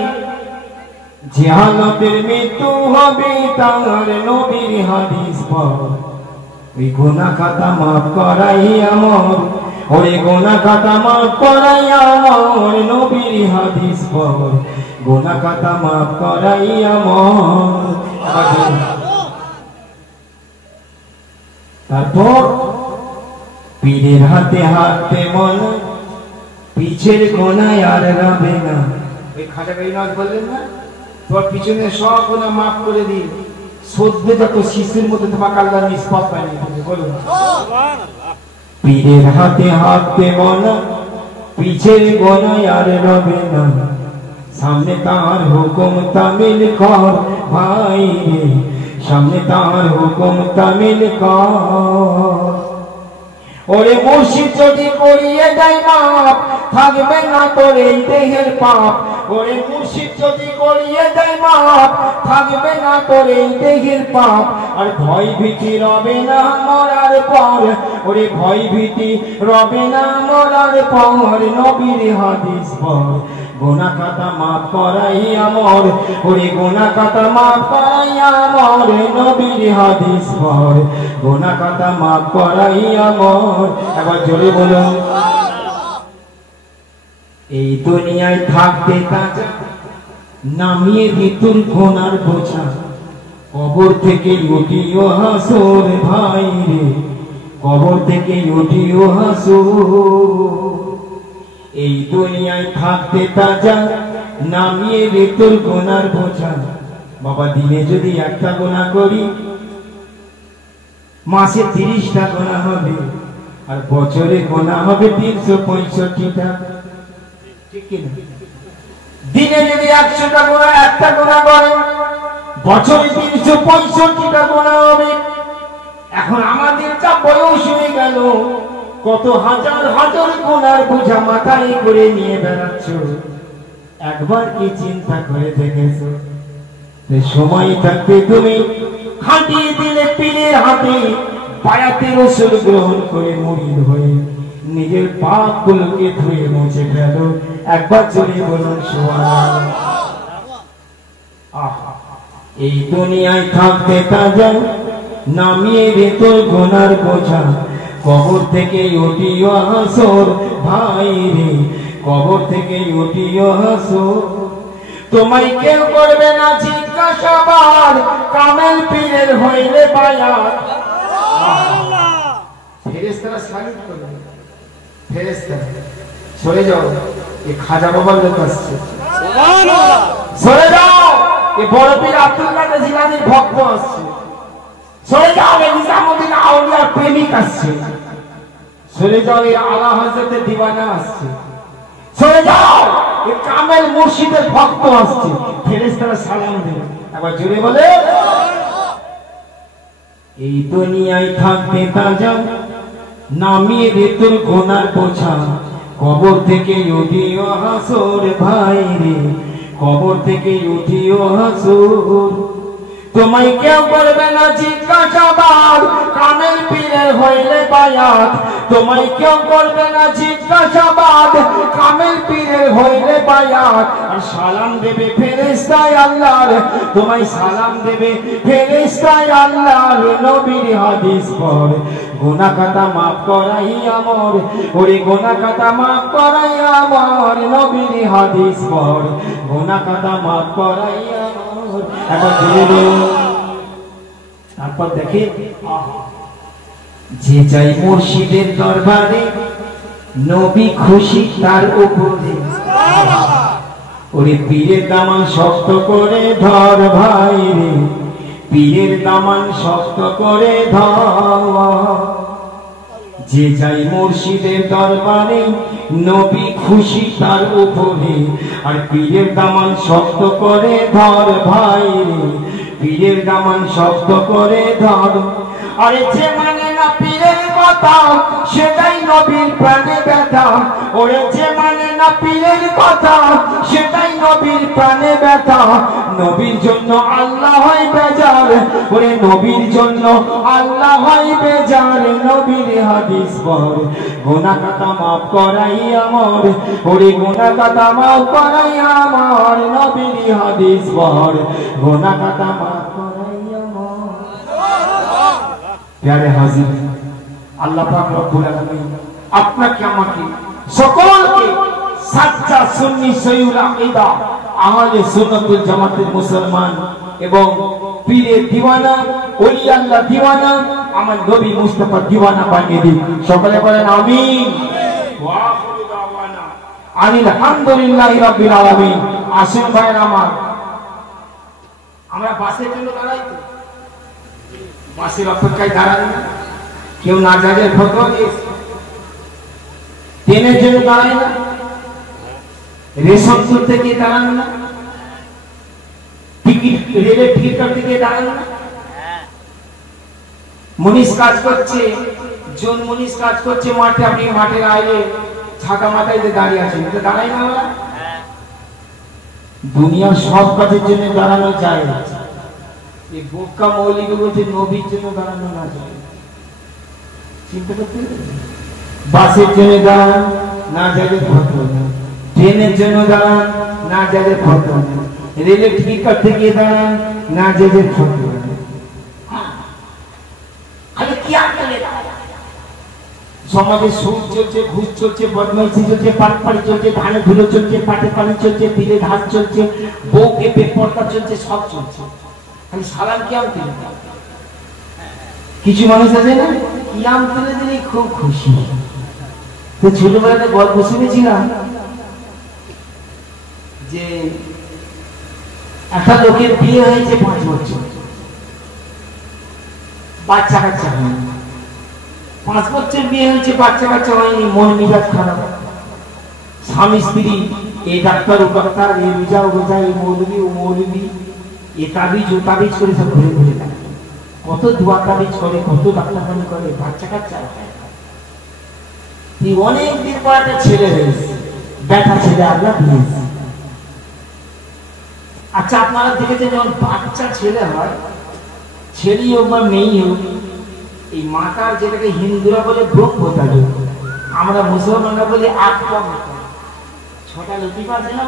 যে হালতের মৃত্যু হবে তার নবীর হাদিস পর, ওই গুনাহ খাতা মাফ করাই আমার, ওরে গুনাহ খাতা মাফ করাই আমার নবীর হাদিস পর, গুনাহ খাতা মাফ করাই আমার। তারপর পীরের হাতে হাতে মন, পিছের কোনায় আর রবে না। ওই খাজা গাইনাথ বললেন না, তোর পিছনে সব গুনাহ মাফ করে দিন, সদ্য যত শিশুর মতো তোমাকে আল্লাহ নিষ্পাপ বানিয়ে দেবে। বলুন সুবহানাল্লাহ। পীরের হাতে হাতে মন, পিছের কোনায় আর রবে না, সামনে তার হুকুম তামিল কর ভাই রে, সামনে তার হুকুম তামিল কর। ওরে মুর্শিদ যদি করিয়ে দেয় মাপ, থাকবে না তোর এই দেহের পাপ। ওরে মুর্শিদ যদি করিয়ে দেয় মাপ, থাকবে না তোর এই দেহের পাপ। আর ভয় ভীতি রবে না মরার পর, ওরে ভয় ভীতি রবে না মরার পর, নবীর হাদিস পর, গুনাহ খাতা মাফ করাই আমার, ওরে গুনাহ খাতা মাফ করাই আমার, নবীর হাদিস পর, গুনাহ খাতা মাফ করাই আমার। এবার জোরে বলুন। এই দুনিয়ায় থাকতে তাজা, নামিয়ে ভিতর গুনার বোঝা, কবর থেকে উঠিও হাসর ভাই রে, কবর থেকে উঠিও হাসর। এই দুনিয়ায় থাকতে তাজা, নামিয়ে ভিতর গুনার বোঝা। বাবা দিনে যদি একটা গুনাহ করি, মাসে 30টা গুনাহ হবে, আর বছরে গুনাহ হবে 365টা। ঠিক কি না? দিনে যদি 100টা গুনাহ, একটা গুনাহ করেন, বছরে 365টা গুনাহ হবে। এখন আমাদের যা বয়স হয়ে গেল, কত হাজার হাজার গুনার বোঝা মাথায় করে নিয়ে বেড়াচ্ছ, একবার কি চিন্তা করে দেখেছো? সময় থাকতে তুমি খাটিয়ে দিলে পীরের হাতে, বায়াতে রসুল গ্রহণ করে মুরিদ হয়ে নিজের পাপগুলোকে ধুয়ে মুছে ফেল। একবার জোরে বলুন সুবহানাল্লাহ। এই দুনিয়ায় থাকতে তাজা নামিয়ে রে তোর গুনার বোঝা, কবর থেকে উঠিও হাসর ভাই রে, কবর থেকে উঠিও হাসর। তোমায় কেউ করবে না জিজ্ঞাসাবাদ, কামেল পীরের হইলে বায়াত। ফেরেশতারা সালিত করবে, ফেরেশতারা সরে যাও, এই খাজা বাবার লোক আসছে, সুবহানাল্লাহ সরে যাও, এই বড় পীর আব্দুল কাদের জিলানীর ভক্ত আসছে, সরে যাও, এই নিজামুদ্দিন আউলিয়ার প্রেমিক আসছে, সরে যাও, এই আলা হযরতের দিওয়ানা আসছে, সরে যাও, এই কামেল মুর্শিদের ভক্ত আসছে। ফেরেশতারা সালাম দেবে, একবার জোরে বলে। এই দুনিয়ায় থাকতে তাজা নামিয়ে দে তোর গুনার বোঝা, কবর থেকে উঠিও হাসর ভাই রে, কবর থেকে উঠিও হাসর। তোমায় কেউ করবে না জিজ্ঞাসাবাদ, কামেল পীরের হইলে বায়াত। তোমায় কেউ করবে না জিজ্ঞাসাবাদ, কামেল পীরের হইলে বায়াত। আর সালাম দেবে ফেরেশতায় আল্লাহর, তোমায় সালাম দেবে ফেরেশতায় আল্লাহর। নবীর হাদিস পড়, গুনাহ খাতা মাফ করাই আমর, ওরে গুনাহ খাতা মাফ করাই আমর। নবীর হাদিস পড়, গুনাহ খাতা মাফ করাই আমর। এখন ধীরে তারপর দেখে যে যাই মুর্শিদের দরবারে, নবী খুশি তার উপরে। ওরে পীরের দামান শক্ত করে ধর ভাই রে, পীরের দামান শক্ত করে ধর। যে যাই মুর্শিদের দরবারে, নবী খুশি তার উপরে। আর পীরের দামান শক্ত করে ধর ভাই রে, পীরের দামান শক্ত করে ধর। আরে যে মানে না পীরের কথা, সেটাই নবীর প্রাণে ব্যথা। ওরে যে মানে না পীরের কথা, সেটাই নবীর প্রাণে ব্যথা। নবীর জন্য আল্লাহ হয় বেজার, ওরে নবীর জন্য আল্লাহ হয় বেজার। নবীর হাদিস পড়, গুনাহ খাতা মাফ করাই আমর, ওরে গুনাহ খাতা মাফ করাই আমর। নবীর হাদিস পড়, গুনাহ খাতা মাফ করাই আমর। প্যারে হাজির, আল্লাহ পাক রব্বুল আলামিন আপনাকে আমাকে সকলকে সাচ্চা সুন্নি সহিউল আকীদা আহলে সুন্নাতুল জামাতের মুসলমান এবং পীরের দিওয়ানা, ওলি আল্লাহ দিওয়ানা, আমার নবী মুস্তাফা দিওয়ানা বানিয়ে দিন। সকলে বলেন আমিন। ওয়া আখিরু দাওয়ানা আলহামদুলিল্লাহি রাব্বিল আলামিন। আসেন ভাইরা আমার, আমরা বাসের জন্য দাঁড়াই তো, বাসের অপেক্ষায় দাঁড়াই না, কেউ নাজারের ফতোয়া দিয়েছে, ট্রেনের জন্য দাঁড়াই না, রেশন তুলতে গিয়ে দাঁড়ান না, টিকিট রেলের টিকিট কাটতে গিয়ে দাঁড়ান না। মুনিশ কাজ করছে, জন মুনিশ কাজ করছে মাঠে, আপনি মাঠের আইলে ছাতা মাথায় দাঁড়িয়ে আছেন, দাঁড়াই না আমরা? দুনিয়ার সব কাজের জন্য দাঁড়ানো যায়, এই বোকা মৌলিকে বলছে নবীর জন্য দাঁড়ানো না যায়। চিন্তা করতে, বাসের জন্য দাঁড়ান না যাবে ফতোয়া, ট্রেনের জন্য দাঁড়ান না যাবে ফতোয়া, রেলের টিকিট কাটতে গিয়ে দাঁড়ান না যাবে ফতোয়া। সমাজে সুদ চলছে, ঘুষ চলছে, বদমাইশি চলছে, পাটপাড়ি চলছে, ধানে ধুলো চলছে, পাটে পানি চলছে, দিলে ধান চলছে, বউকে বেপরদা চলছে, সব চলছে। খালি সালাম কিয়াম তুলে, কিছু মানুষ আছে না কিয়াম তুলে দিলে খুব খুশি। তো ছোটবেলাতে গল্প শুনেছিলাম যে একটা লোকের বিয়ে হয়েছে 5 বছর, বাচ্চা কাচ্চা হয়নি। 5 বছর বিয়ে হয়েছে, বাচ্চা কাচ্চা হয়নি, মন মেজাজ খারাপ। স্বামী স্ত্রী, এই ডাক্তার ও ডাক্তার, এই রোজা ও রোজা, এই মৌলবি ও মৌলবি, এ তাবিজ ও তাবিজ করে সব ঘুরে ঘুরে থাকে। কত দোয়া তাবিজ করে, কত ডাক্তারখানি করে, বাচ্চা কাচ্চা। অনেক দিন পর একটা ছেলে হয়েছে, ব্যাটা ছেলে, আল্লাহ দিয়েছে। আচ্ছা, আপনারা দেখেছেন যখন বাচ্চা ছেলে হয়, ছেলে হোক বা মেয়ে হোক, এই মাতার যেটাকে হিন্দুরা বলে ব্রহ্মচারী, আমরা মুসলমানরা বলি আখ পা, ছটা লতি পাচ্ছে না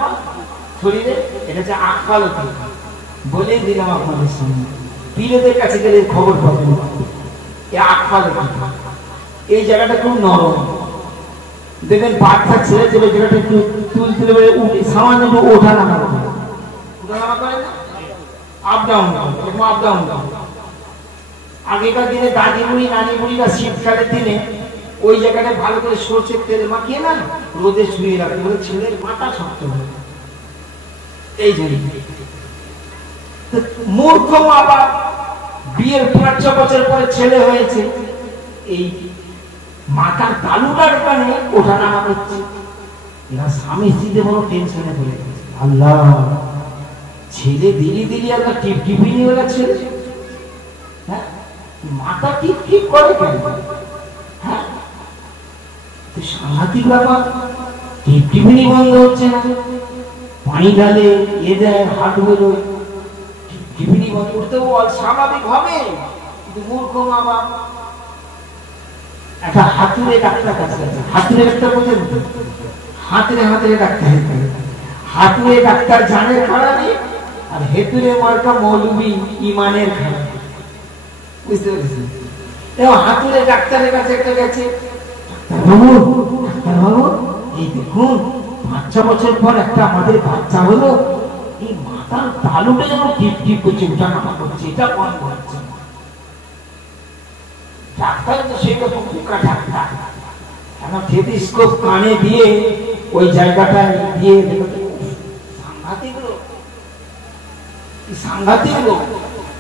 শরীরে, এটা হচ্ছে আখ পা লতি। বলেই দিলাম আপনাদের সামনে, পীরদের কাছে গেলে খবর পাবেন এই আখ পা লতি। এই জায়গাটা খুব নরম, দেখবেন বাচ্চা ছেলে ছেলে যেটা একটু তুল তুলে সামান্য একটু ওঠা নামা করে, আপ ডাউন আপ ডাউন। আগেকার দিনে দাদি বুড়ি নানি বুড়িরা শীতকালের দিনে ওই জায়গাটা ভালো করে সরষের তেল মাখিয়ে না রোদে শুয়ে রাখে, বলে ছেলের মাথা শক্ত হয়। এই জন্য মূর্খ মা বাবা বিয়ের 5-6 বছর পরে ছেলে হয়েছে, এই মাথার তালুটার কারণে ওঠা নামা করছে। এরা স্বামী স্ত্রীতে বড় টেনশনে পড়ে গেছে। আল্লাহ, ছেলে দিলি দিলি একটা টিপ টিপি নিয়ে ওরা ছেলে, হ্যাঁ মাথা টিপ টিপ করে কেন? হ্যাঁ সাংঘাতিক ব্যাপার, টিপ টিপিনি বন্ধ হচ্ছে না, পানি ঢালে এ দেয় হাত বেরোয়, টিপিনি বন্ধ করতে স্বাভাবিক হবে। কিন্তু মূর্খ মা বাবা একটা হাতুড়ে ডাক্তার কাছে আছে, হাতুড়ে ডাক্তার বলছেন হাতুড়ে হাতুড়ে ডাক্তার, হাতুড়ে ডাক্তার জানের খারাপি আর হেতুরে মার্কা মৌলবি ইমানের খারাপি, বুঝতে পেরেছেন? হাতুড়ে ডাক্তারের কাছে একটা গেছে, ডাক্তারবাবু এই দেখুন 5-6 বছর পর একটা আমাদের বাচ্চা হলো, এই মাথার তালুটা যেন টিপ টিপ করছে, ওটা নামা করছে, এটা বন্ধ হচ্ছে। ডাক্তার তো সেটা তো পোকা ডাক্তার, এখন টেলিস্কোপ কানে দিয়ে ওই জায়গাটায় দিয়ে সাংঘাতিক লোক, সাংঘাতিক লোক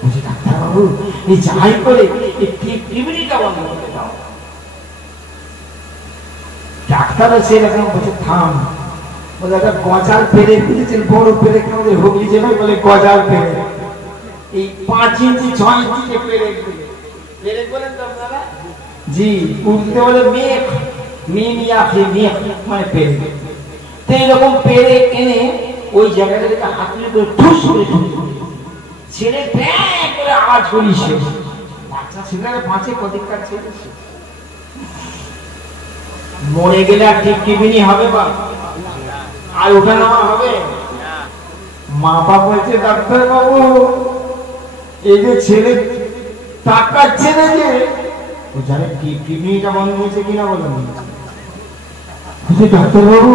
বলছে ডাক্তারবাবু এই যাই করে এই টিভিটা বন্ধ করে দাও। ডাক্তারও সেরকম বলছে থাম, বলে একটা গজাল পেরে বুঝেছেন, বড় পেরে আমাদের হুগলি জেলায় বলে গজাল পেরে, এই 5 ইঞ্চি 6 ইঞ্চি পেরে পেরেক বলেন তো আপনারা? জি, উর্দুতে বলে মেঘ, মিমিয়া মেঘ মানে পেরেক। তো এইরকম পেরেক এনে ওই জায়গাটাকে হাতুড়ি করে ঠুস করে ছেলে ব্যাগ করে আওয়াজ করিস, বাচ্চা ছেলেরা বাঁচে কদিককার ছেলে, মরে গেলে আর টিপ টিপিনি হবে বা আর ওঠা নামা হবে? মা বাবা বলছে ডাক্তার বাবু এই যে ছেলে তাকাচ্ছে না যে ও জানে কিডনিটা বন্ধ হয়েছে কিনা বলে, ডাক্তার বাবু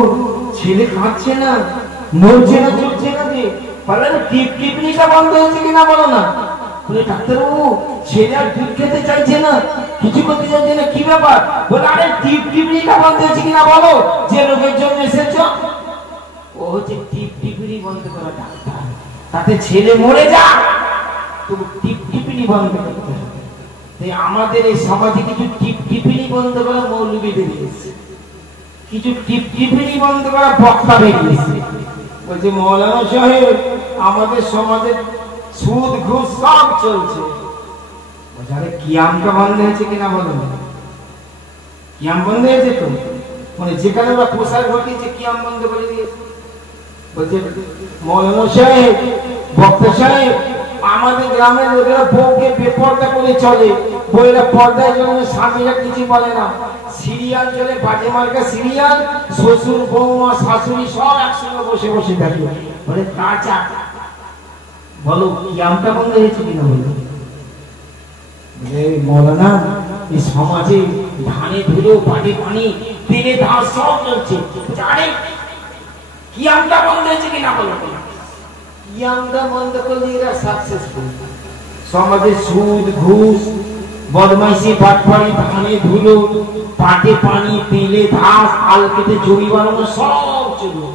ছেলে কাঁদছে না, নড়ছে না, চলছে না, যে বলে কিডনিটা বন্ধ হয়েছে কিনা বলো না। বলে ডাক্তার বাবু ছেলে আর দুধ খেতে চাইছে না, কিছু করতে চাইছে না, কি ব্যাপার? বলে আরে কিডনিটা বন্ধ হয়েছে কিনা বলো, যে রোগের জন্য এসেছো। ও হচ্ছে টিপটিপিনি বন্ধ করা ডাক্তার, তাতে ছেলে মরে যা তবু টিপটিপিনি বন্ধ করতে হবে। আমাদের এই সমাজে কিছু টিপটিপিনি বন্ধ করা মৌলবি বেরিয়েছে, কিছু টিপটিপিনি বন্ধ করা বক্তা বেরিয়েছে। বলছে মৌলানা সাহেব আমাদের সমাজে সুদ ঘুষ সব চলছে। আরে কিয়ামটা বন্ধ হয়েছে কিনা বলো, কিয়াম বন্ধ হয়েছে তো, মানে যেখানে ওরা প্রসার ঘটিয়েছে কিয়াম বন্ধ করে দিয়েছে। বলছে মৌলানা সাহেব বক্তা সাহেব আমাদের গ্রামের লোকেরা বউকে বেপর্দা করে চলে, বইয়েরা পর্দায় জন্য স্বামীরা কিছু বলে না, সিরিয়াল চলে বাজে মার্কা সিরিয়াল, শ্বশুর বৌমা শাশুড়ি সব একসঙ্গে বসে বসে দেখে। বলে কাঁচা বলো কিয়ামটা বন্ধ হয়েছে কিনা বলো। মৌলানা এই সমাজে ধানে ধুলো পানি পানি তেলে ধান সব চলছে, জানে কিয়ামটা বন্ধ হয়েছে কিনা বলো। কিয়ামটা বন্ধ করলে এরা সাকসেসফুল। সমাজে সুদ ঘুষ বদমাইশি বাটপাড়ি ধানে ধুলো পাটে পানি তেলে ঘাস আল কেটে জমি বানানো সব চলবে,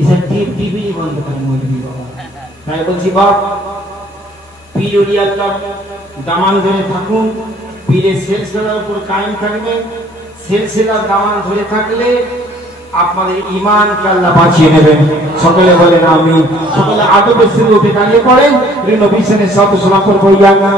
এসব টিভি বন্ধ করে মৌলবি বাবা। তাই বলছি বাপ পীর আল্লাহ দামান ধরে থাকুন, পীরের সিলসিলার উপর কায়েম থাকবে, সিলসিলার দামান ধরে থাকলে আপনাদের ঈমানকে আল্লাহ বাঁচিয়ে নেবেন। সকলে বলেন আমিন। সকলে আদবের সঙ্গে উঠে দাঁড়িয়ে পড়েন, নবী সাল্লাল্লাহু আলাইহি ওয়াসাল্লাম